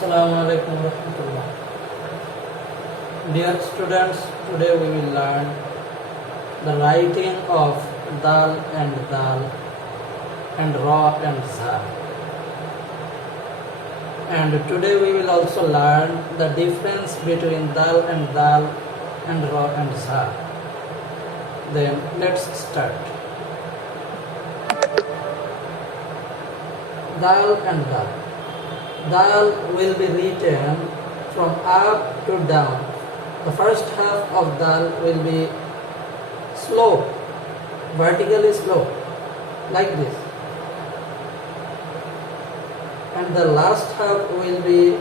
Assalamu alaikum warahmatullah. Dear students, today we will learn the writing of dal and ra and za. And today we will also learn the difference between dal and ra and za. Then let's start. Dal and dal. Dal will be written from up to down. The first half of dal will be slow, vertically slow, like this. And the last half will be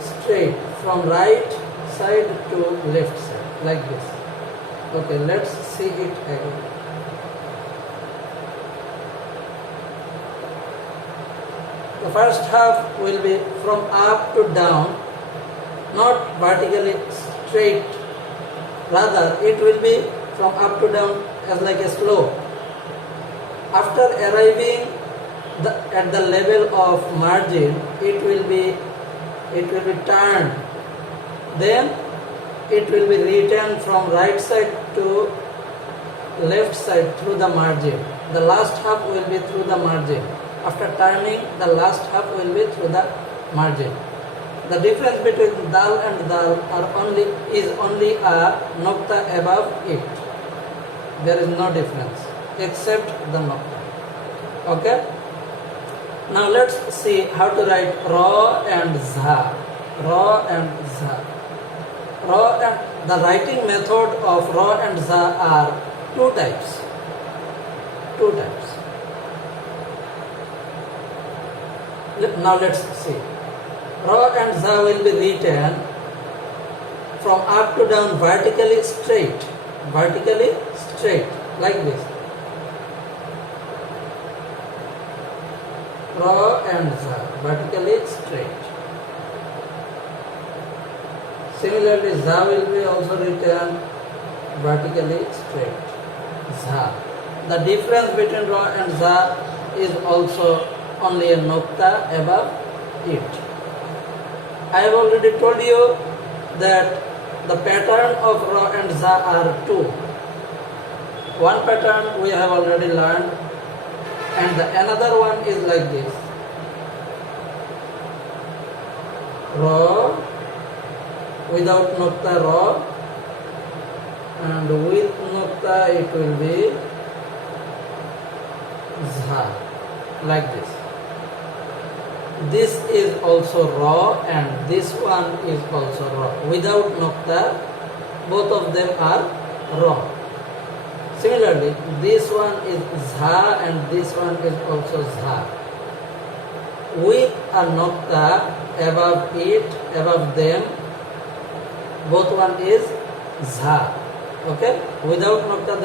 straight from right side to left side, like this. Okay, let's see it again. The first half will be from up to down, not vertically straight. Rather, it will be from up to down as like a slope. After arriving at the level of margin, it will be turned. Then it will be written from right side to left side through the margin. The last half will be through the margin. After turning, the last half will be through the margin. The difference between dal and dal is only a nokta above it. There is no difference except the nokta. Okay? Now let's see how to write ra and za. Ra and za. The writing method of ra and za are two types. Now let's see. Ra and za will be written from up to down vertically straight, like this. Ra and za, vertically straight. Similarly, za will be also written vertically straight. Za. The difference between ra and za is also only a nokta above it. I have already told you that the pattern of ra and za are two. One pattern we have already learned, and another one is like this. Ra without nokta ra, and with nokta it will be za, like this. This is also ra and this one is also ra. Without nokta, both of them are ra. Similarly, this one is za and this one is also za. With a nokta above them, both one is za. Okay? Without nokta,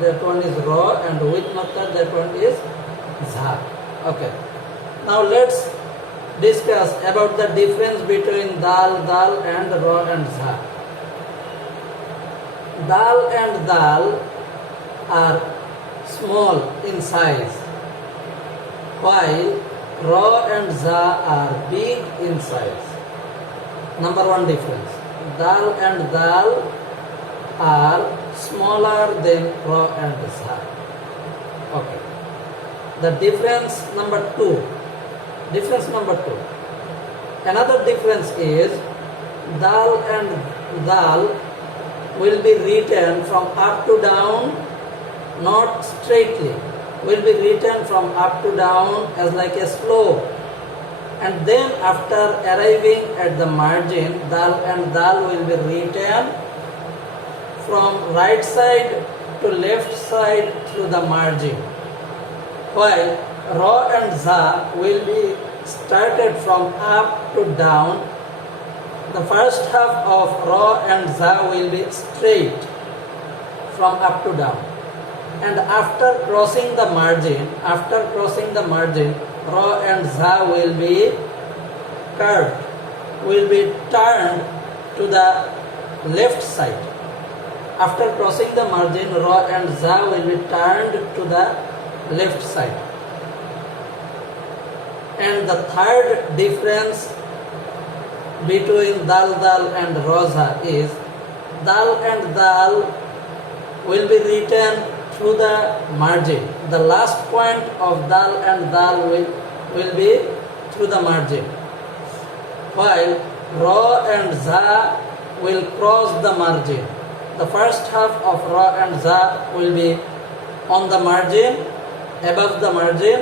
that one is ra, and with nokta, that one is za. Okay. Now let's discuss about the difference between dal and ra and za. Dal and dal are small in size, while ra and za are big in size. Number one difference. Dal and dal are smaller than ra and za. Okay. The difference number two. Another difference is dal and dal will be written from up to down, not straightly. Will be written from up to down as like a slope. And then after arriving at the margin, dal and dal will be written from right side to left side through the margin. While ra and za will be started from up to down. The first half of ra and za will be straight from up to down. And after crossing the margin, ra and za will be curved, will be turned to the left side. After crossing the margin, ra and za will be turned to the left side. And the third difference between dal dal and roza is dal and dal will be written through the margin. The last point of dal and dal will be through the margin, while ra and za will cross the margin. The first half of ra and za will be on the margin, above the margin,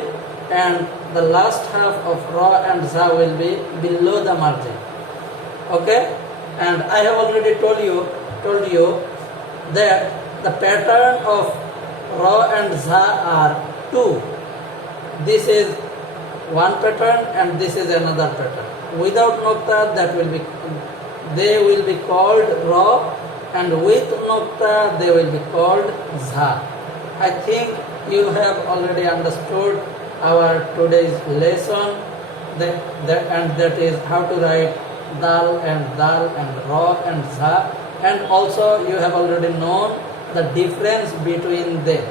and the last half of ra and za will be below the margin. Okay, and I have already told you that the pattern of ra and za are two. This is one pattern and this is another pattern. Without nokta, they will be called ra, and with nokta they will be called za. I think you have already understood our today's lesson, and that is how to write dal and ra and za, and also you have already known the difference between them.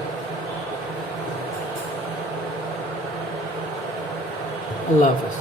Allah Hafiz.